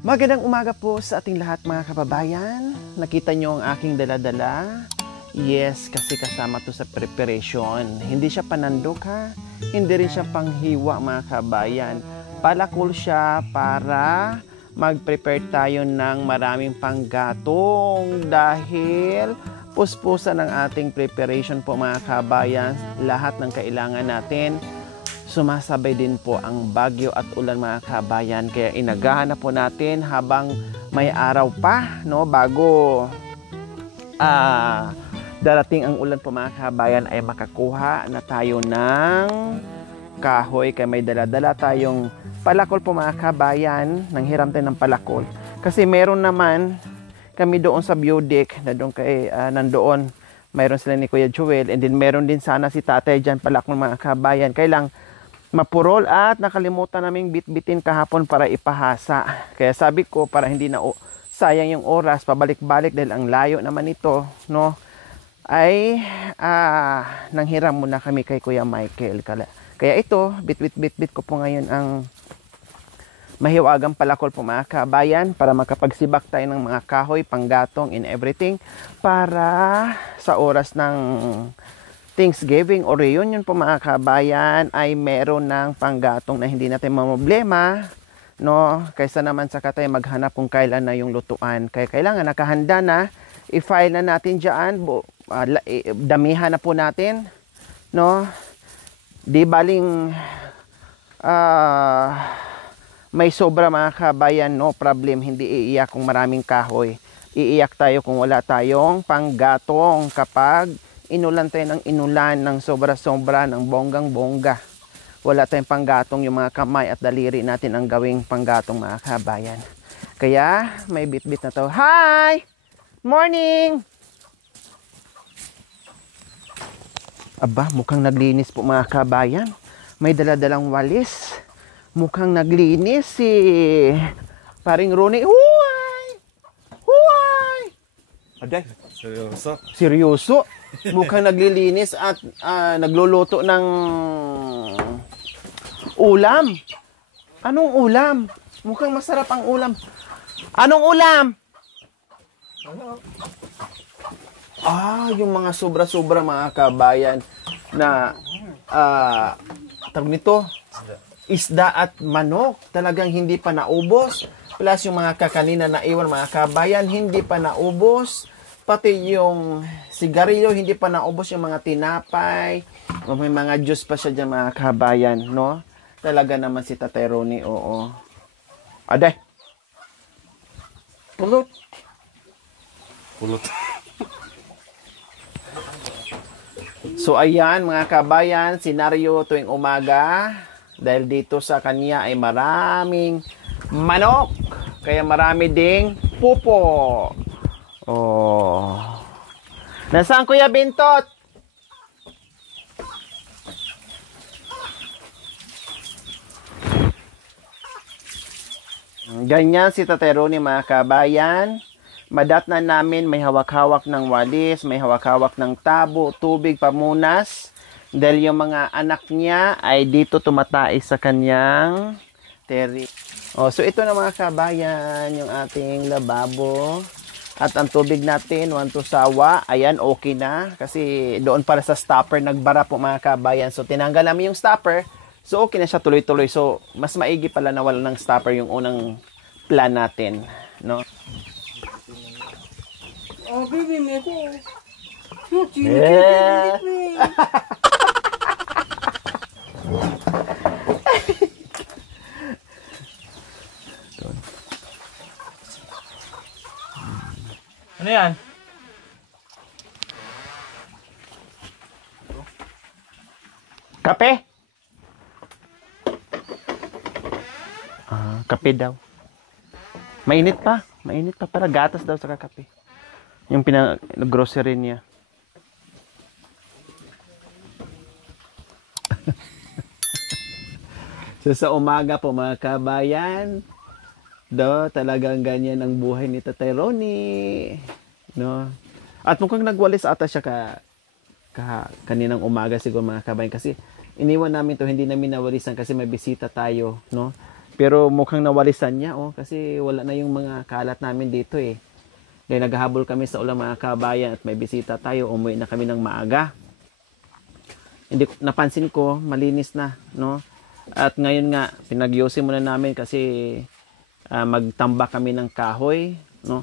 Magandang umaga po sa ating lahat mga kababayan. Nakita nyo ang aking dala-dala? Yes, kasi kasama to sa preparation. Hindi siya panandok ha. Hindi rin siya panghiwa mga kababayan. Palakol siya para mag-prepare tayo ng maraming panggatong dahil puspusan ng ating preparation po mga kababayan. Lahat ng kailangan natin. Sumasabay din po ang bagyo at ulan mga kabayan, kaya inagahan na po natin habang may araw pa, no, bago darating ang ulan po mga kabayan ay makakuha na tayo ng kahoy. Kaya may dala-dala tayong palakol po mga kabayan, nang hiram tayo ng palakol kasi meron naman kami doon sa view deck na doon kay nandoon mayroon sila ni Kuya Joel, and then meron din sana si tatay dyan palakol mga kabayan. Kailang mapurol at nakalimutan naming bitbitin kahapon para ipahasa. Kaya sabi ko para hindi na sayang yung oras pabalik-balik dahil ang layo naman ito, no? Ay nanghiram muna kami kay Kuya Michael. Kaya ito, bitbit ko po ngayon ang mahiwagang palakol po mga kabayan para makapagsibak tayo ng mga kahoy, panggatong and everything para sa oras ng Thanksgiving o reunion po mga kabayan ay meron ng panggatong na hindi natin mamblema, no? Kaysa naman sa katay maghanap kung kailan na yung lutuan. Kaya kailangan nakahanda na, i-file na natin dyan, damihan na po natin, no? Di baling may sobra mga kabayan, no problem, hindi iiyak kung maraming kahoy. Iiyak tayo kung wala tayong panggatong kapag inulan tayo ng inulan ng sobra-sobra ng bonggang-bongga. Wala tayong panggatong, yung mga kamay at daliri natin ang gawing panggatong mga kabayan. Kaya may bit-bit na to. Hi! Morning! Aba, mukhang naglinis po mga kabayan. May daladalang walis. Mukhang naglinis si Paring Ronnie. Huway! Huway! Aday, seryoso? Seryoso? Mukhang naglilinis at nagluluto ng ulam. Anong ulam? Mukhang masarap ang ulam. Anong ulam? Yung mga sobra-sobra mga kabayan na tawag nito, isda at manok. Talagang hindi pa naubos. Plus yung mga kakanina na iwan mga kabayan, hindi pa naubos. Pati yung sigarilyo, hindi pa naubos, yung mga tinapay. May mga juice pa siya dyan mga kabayan, no? Talaga naman si Tatay Ronnie, oo. Aday! Pulot! Pulot. So ayan mga kabayan, senaryo tuwing umaga. Dahil dito sa kanya ay maraming manok. Kaya marami ding pupo. Oh. Nasaan Kuya Bintot? Ganyan si Tatay Ronnie mga kabayan. Madatnan namin may hawak-hawak ng walis, may hawak-hawak ng tabo, tubig, pamunas. Dahil yung mga anak niya ay dito tumatay sa kanyang teri. Oh, so ito na mga kabayan, yung ating lababo. At ang tubig natin, 1 to sawa, ayan, okay na. Kasi doon para sa stopper, nagbara po mga kabayan. So, tinanggal namin yung stopper. So, okay na siya tuloy-tuloy. So, mas maigi pala na wala ng stopper yung unang plan natin. No? Oh, baby, me ko. Ano yan? Kape? Kape daw. Mainit pa. Mainit pa. Para gatas daw sa kape. Yung pinag-grocery niya. So sa umaga po mga kabayan, talagang ganyan ang buhay ni Tatay Ronnie, no? At mukhang nagwalis ata siya kaninang umaga siguro mga kabayan kasi iniwan namin to, hindi namin nawalisan kasi may bisita tayo, no? Pero mukhang nawalisan niya, oh, kasi wala na yung mga kalat namin dito eh. Dahil naghahabol kami sa ulang mga kabayan at may bisita tayo, umuwi na kami ng maaga. Hindi napansin ko, malinis na, no? At ngayon nga, pinagyosin muna namin kasi magtambak kami ng kahoy, no?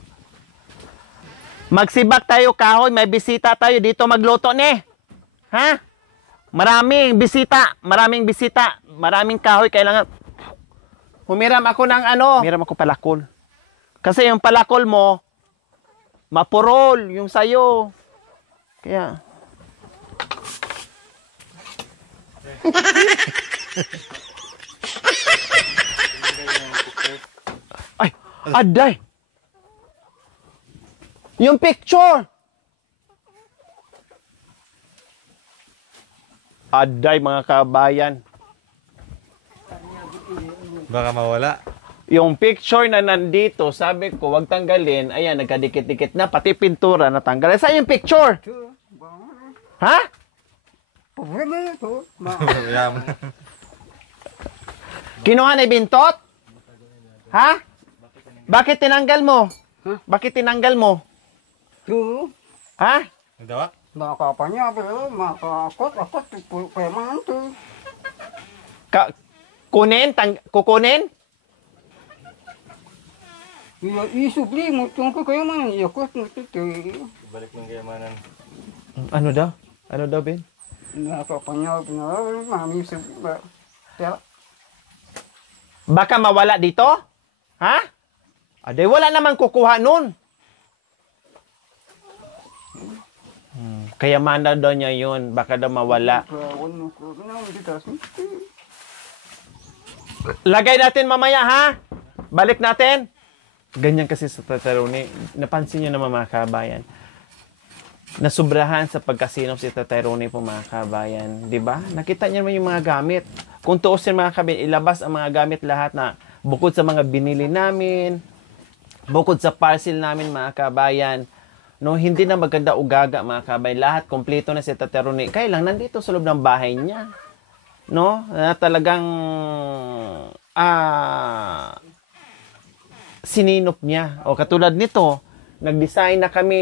Magsibak tayo kahoy, may bisita tayo dito magluto ni. Ha? Maraming bisita, maraming kahoy kailangan. Humiram ako ng ano, humiram ako palakol. Kasi yung palakol mo mapurol yung sayo. Kaya ay, aday. Yung picture. Aday mga kabayan. Baka mawala. Yung picture na nandito, sabi ko, wag tanggalin. Ayan, nagkadikit-dikit na. Pati pintura natanggal. Saan yung picture? Ha? Yaman. Kinuha na bintot? Ha? Bakit tinanggal mo? Bakit tinanggal mo? Ha? Nagdawa? Makapanya, pero makakot, payaman to. Kukunin? Isubli mo, tungkol kayo man, yakot mo ito. Balik ng kayamanan. Ano daw? Ano daw, Ben? Nakapanya, mami isubli. Baka mawala dito? Ha? Aday, wala naman kukuha nun. Kaya mana daw niya yun. Baka daw mawala. Lagay natin mamaya, ha? Balik natin. Ganyan kasi sa Tataroni. Napansin niyo naman mga kabayan. Nasubrahan sa pagkasinop si Tataroni po mga kabayan. Diba? Nakita niyo naman yung mga gamit. Kung tuusin mga kabayan, ilabas ang mga gamit lahat na bukod sa mga binili namin, bukod sa parcel namin mga kabayan, no, hindi na maganda ugaga mga kabayan. Lahat kompleto na si Tataroni. Kaya lang nandito sa loob ng bahay niya. No? Na talagang sininop niya. O katulad nito, nag-design na kami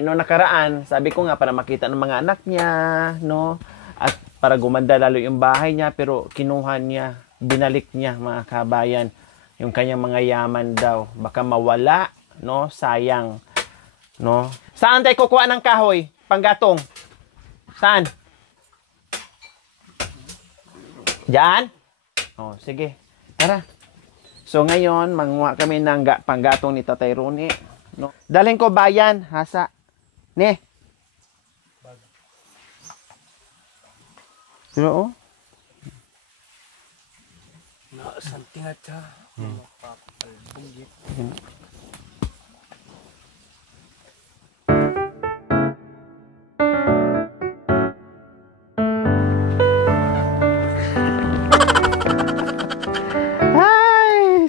no nakaraan. Sabi ko nga para makita ng mga anak niya, no? At para gumanda lalo yung bahay niya, pero kinuha niya, binalik niya mga kabayan yung kanyang mga yaman daw. Baka mawala, no? Sayang. No? Saan tayo kukuha ng kahoy? Panggatong. Saan? Diyan? Oh, sige. Tara. So ngayon, manguha kami ng panggatong ni Tatay Roni. No? Dalhin ko bayan, hasa. Ne. Pero oh. Something at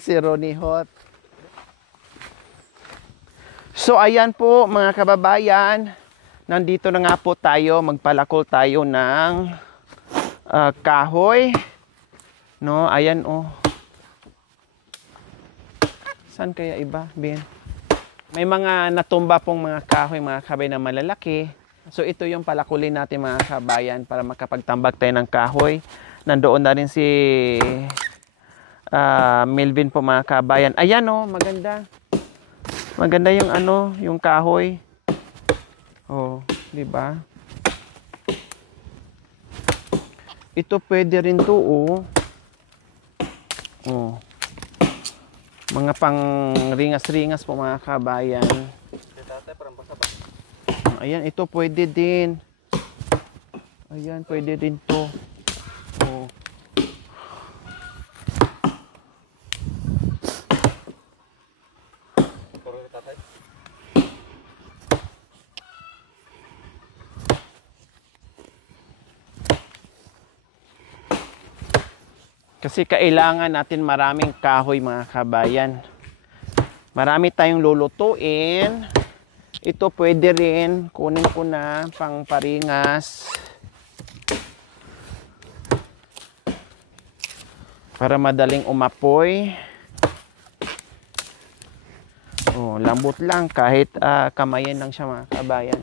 Si Ronnie Hot. So ayan po mga kababayan, nandito na nga po tayo, magpalakol tayo ng kahoy. No, ayan oh. Saan kaya iba, Ben? May mga natumba pong mga kahoy, mga kabay na malalaki. So ito yung palakulin natin mga kabayan para makapagtambak tayo ng kahoy. Nandoon na rin si Melvin po mga kabayan. Ayan oh, maganda. Maganda yung ano, yung kahoy. Oh, di ba? Ito pwede rin to oh. Oh. Mga pang ringas-ringas po mga kabayan. Ayan, ito pwede din. Ayan, pwede din to. Oh. Kasi kailangan natin maraming kahoy mga kabayan. Marami tayong lulutuin. Ito pwede rin. Kunin ko na pang paringas. para madaling umapoy. Oh, lambot lang kahit kamayin lang siya mga kabayan.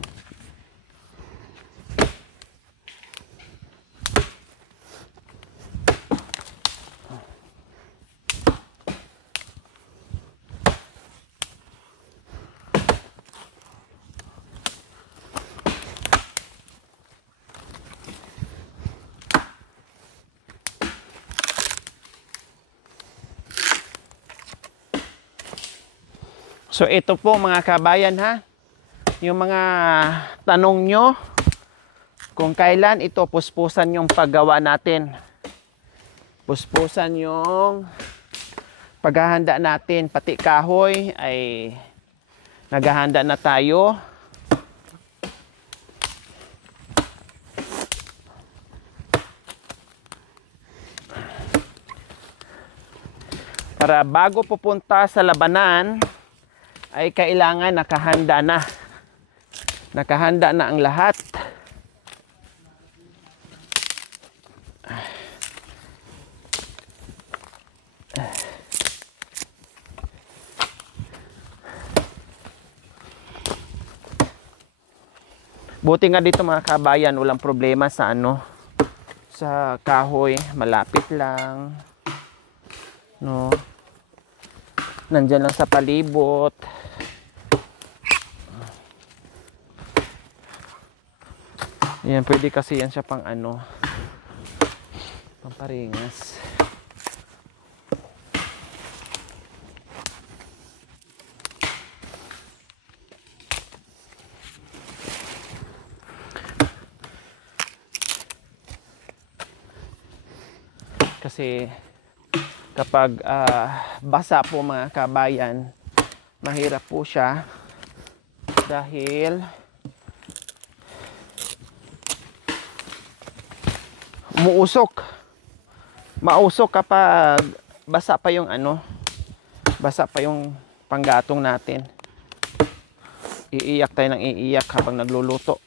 So ito po mga kabayan ha, yung mga tanong nyo kung kailan ito puspusan yung paggawa natin. Puspusan yung paghahanda natin, pati kahoy ay naghahanda na tayo. Para bago pupunta sa labanan, ay kailangan nakahanda na. Nakahanda na ang lahat. Buti nga dito mga kabayan, walang problema sa sa kahoy, malapit lang. No. Nandyan lang sa palibot. Yan, pwede kasi yan siya pang pamparingas. Kasi kapag basa po mga kabayan, mahirap po siya dahil mausok kapag basa pa yung basa pa yung panggatong natin. Iiyak tayo ng iiyak habang nagluluto.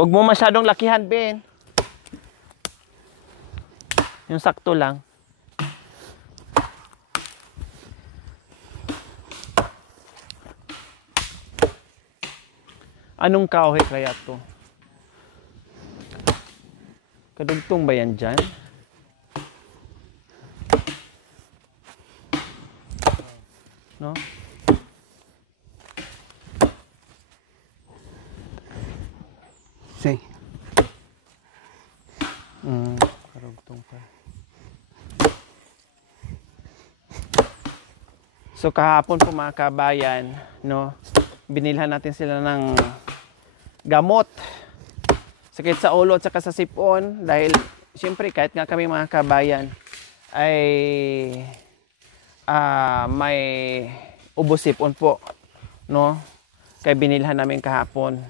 Huwag mo masyadong lakihan, Ben. Yung sakto lang. Anong kahoy kaya to? Kadugtong ba yan dyan? No? Say. Karugtong pa. So kahapon po mga kabayan, no, binilhan natin sila ng gamot, sakit sa ulo at saka sa sipon, dahil siyempre kahit nga kami mga kabayan ay may ubo sipon po, no, kaya binilhan namin kahapon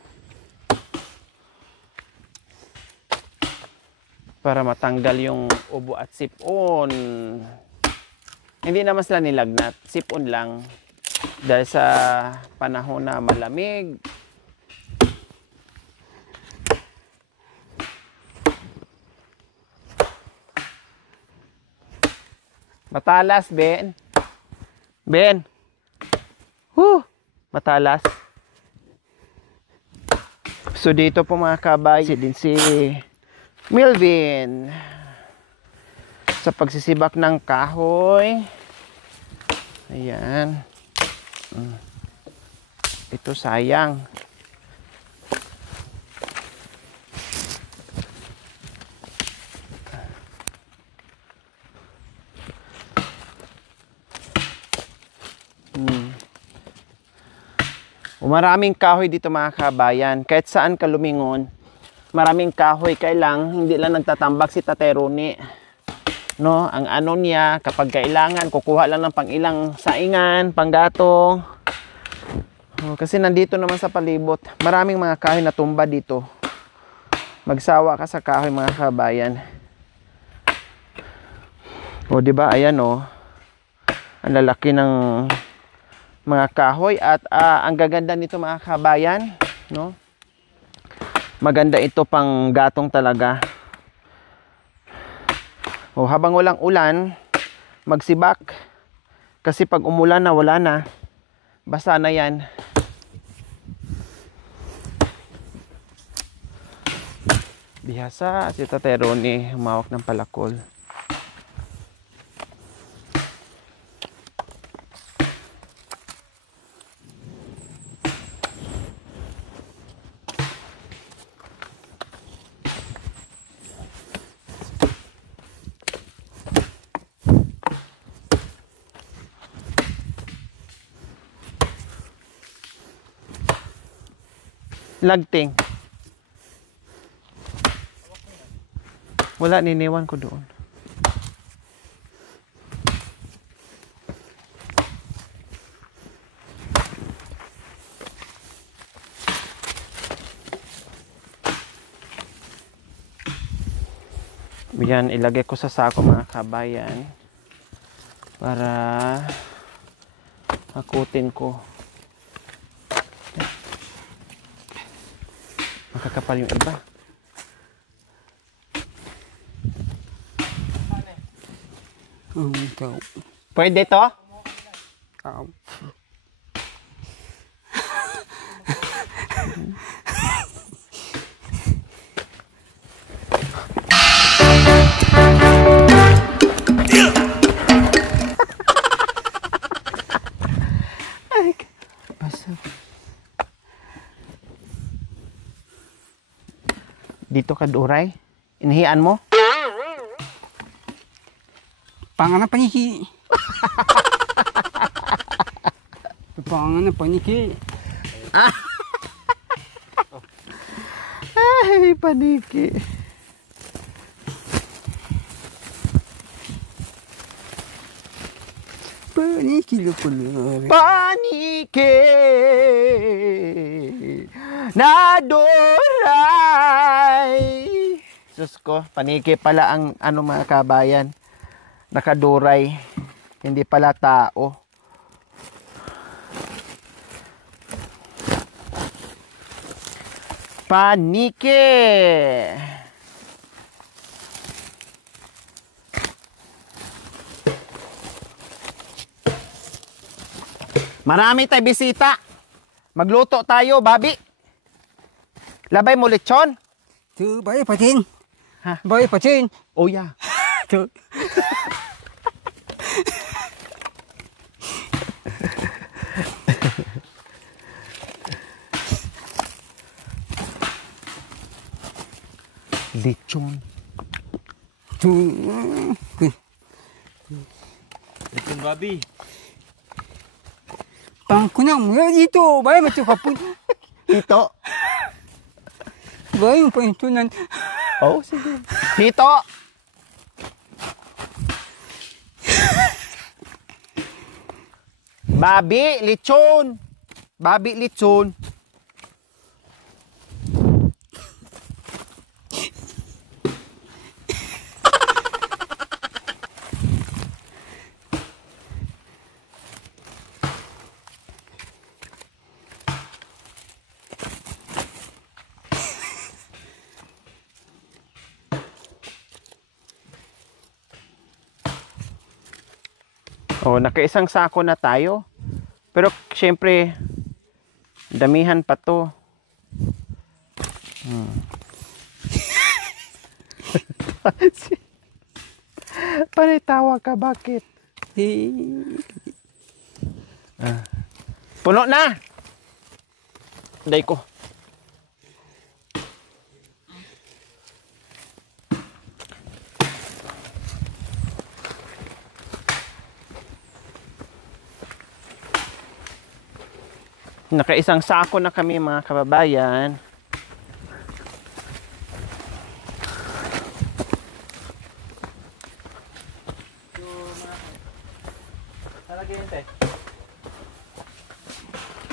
para matanggal yung ubo at sipon. Hindi naman sila nilagnat, sipon lang dahil sa panahon na malamig. Matalas, Ben. Ben. Matalas. So dito po mga kabay, din si Melvin sa pagsisibak ng kahoy. Ayan. Ito sayang. Maraming kahoy dito mga kabayan. Kahit saan ka lumingon, maraming kahoy. Kailang hindi lang nagtatambak si Tatay Roni. No, ang niya, kapag kailangan, kukuha lang ng pang-ilang saingan, panggatong. Kasi nandito naman sa palibot, maraming mga kahoy na tumba dito. Magsawa ka sa kahoy mga kabayan. O di ba ayan oh. Ang lalaki ng mga kahoy at ang gaganda nito mga kabayan, no? Maganda ito pang gatong talaga. O habang walang ulan, magsibak kasi pag umulan na wala na. Basa na 'yan. Bihasa si Tatay Ronnie humawak ng palakol. Lagting. Wala, niniwan ko doon. Yan, ilagay ko sa sako mga kabayan para hakutin ko. Makakapal yung iba. Ikaw. Pwede to? Ikaw. Ay, basa. Dito ka duray? Inihian mo? Pangalan paniki. Pangalan paniki. Ay, paniki. Paniki lukulur. Paniki naduray. Sus ko, paniki pala ang ano mga kabayan. Nakaduray. Hindi pala tao. Paniki. Marami tayo bisita. Magluto tayo, babi. Labay mo lechon. Tu bay patin. Ha? Bay patin. Oh yeah. Tu. Lechon. Tu. Lechon babi. Pangkunang mo dito. Bay macam kapun. Hito. Bay pantunan. Oh, sige. Hito. Babi, lechon. Babi, lechon. Oh, nakaisang sako na tayo. Pero syempre damihan pa to. Panitawa ka, bakit? Puno na. Day ko. Nakaisang sako na kami mga kababayan.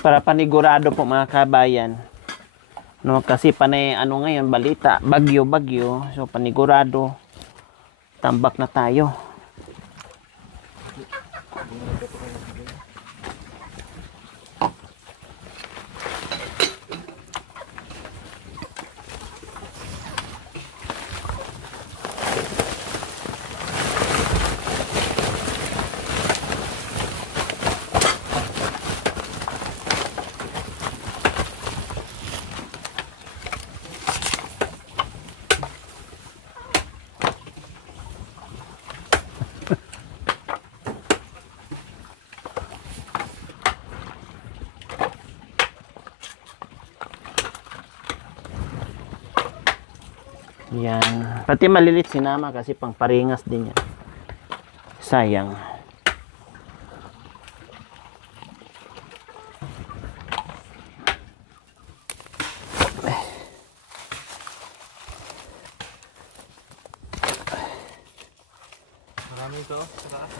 Para panigurado po mga kabayan. No, kasi panay ano ngayon balita, bagyo. So panigurado tambak na tayo. Yan. Pati malilit sinama kasi pang paringas din yan. Sayang. Marami ito. Sa taas.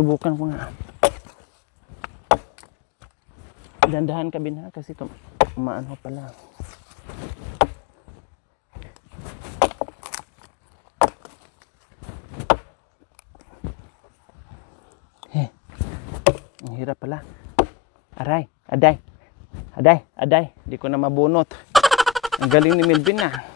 Subukan ko nga. Dandahan ka bin ha kasi umaano pala. Ang hirap pala. Aray, aday. Aday. Di ko na mabunot. Ang galing ni Melvin na.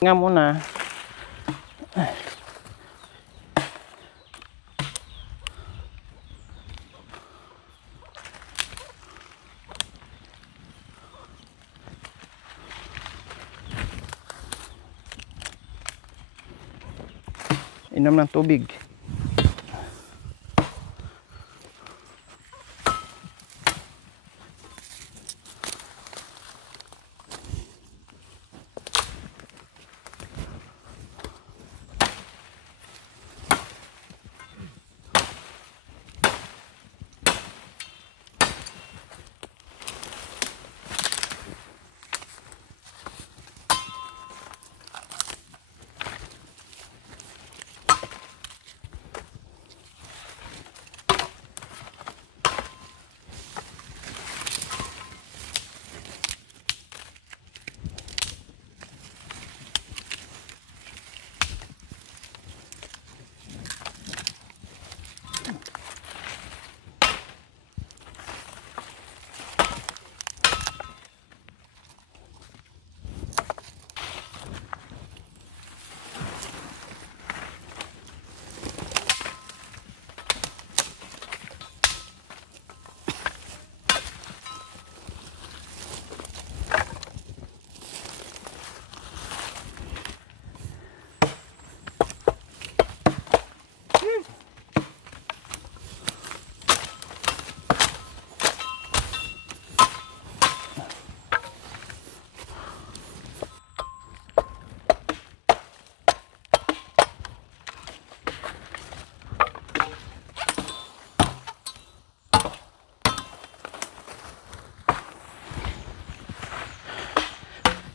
Nga muna. Inom ng tubig.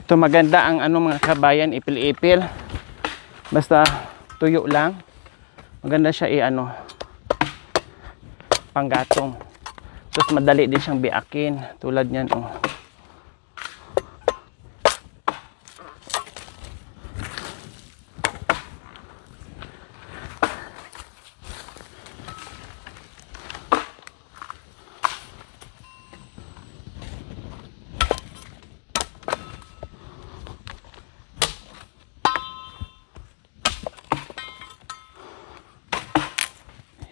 Ito maganda ang ano mga kabayan, ipil-ipil. Basta tuyo lang. Maganda siya i-ano, panggatong. Tapos madali din siyang biakin. Tulad niyan, oh.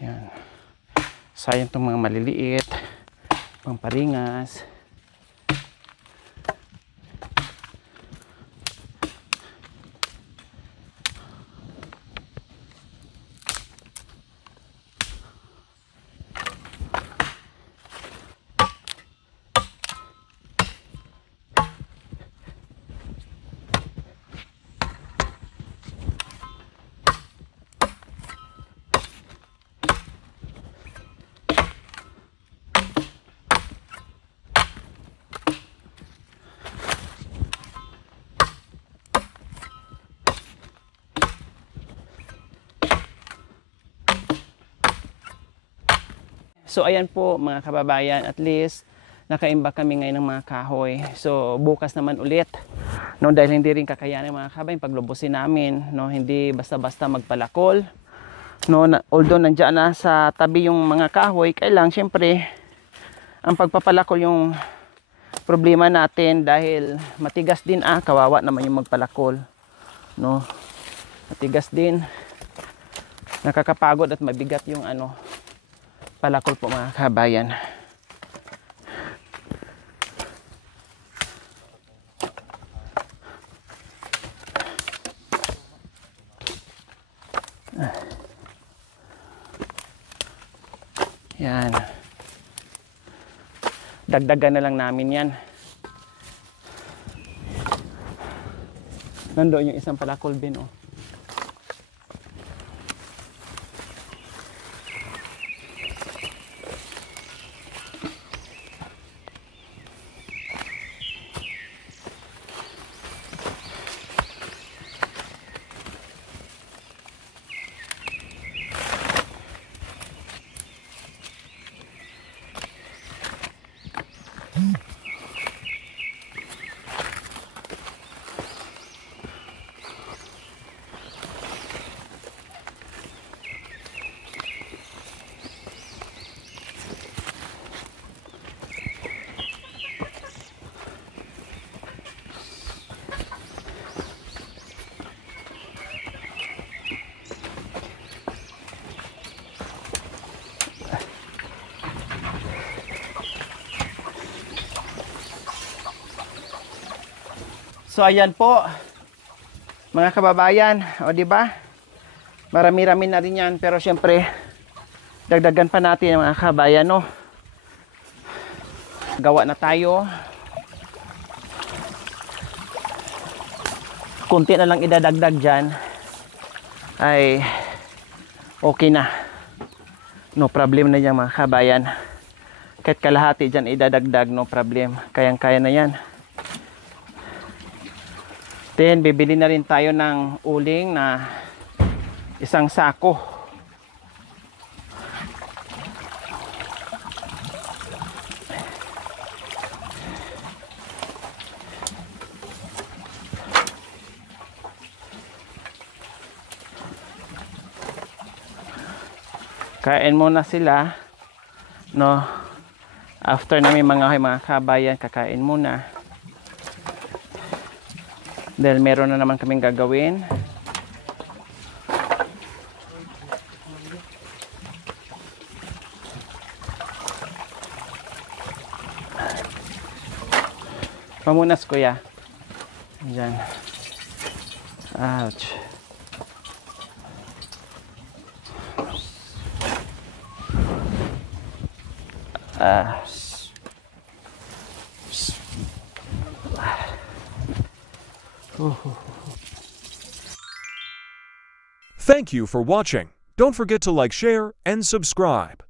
Yan. Sayang itong mga maliliit, pamparingas. So ayan po mga kababayan, at least nakaimbak kami ngayon ng mga kahoy. So bukas naman ulit, no, dahil hindi rin kakayanin mga kababayan paglubusin namin, no, hindi basta-basta magpalakol, no, although nandiyan na sa tabi yung mga kahoy, kailang syempre ang pagpapalakol yung problema natin, dahil matigas din, kawawa naman yung magpalakol, no, matigas din, nakakapagod at mabigat yung ano palakol po mga kabayan. Yan. Dagdagan na lang namin yan. Nandoon yung isang palakol bin, oh. So ayan po mga kababayan, o di ba? Marami-rami na rin yan, pero syempre dagdagan pa natin mga kababayan, no. Gawa na tayo. Kunti na lang idadagdag diyan ay okay na. No problem na yan mga kababayan. Kahit kalahati diyan idadagdag, no problem. Kayang-kaya na yan. Then, bibili na rin tayo ng uling na isang sako. Kain muna sila, no? After namin mga kabayan, kakain muna. Dahil meron na naman kaming gagawin. Pamunas kuya. Diyan. Ouch. Thank you for watching. Don't forget to like, share, and subscribe.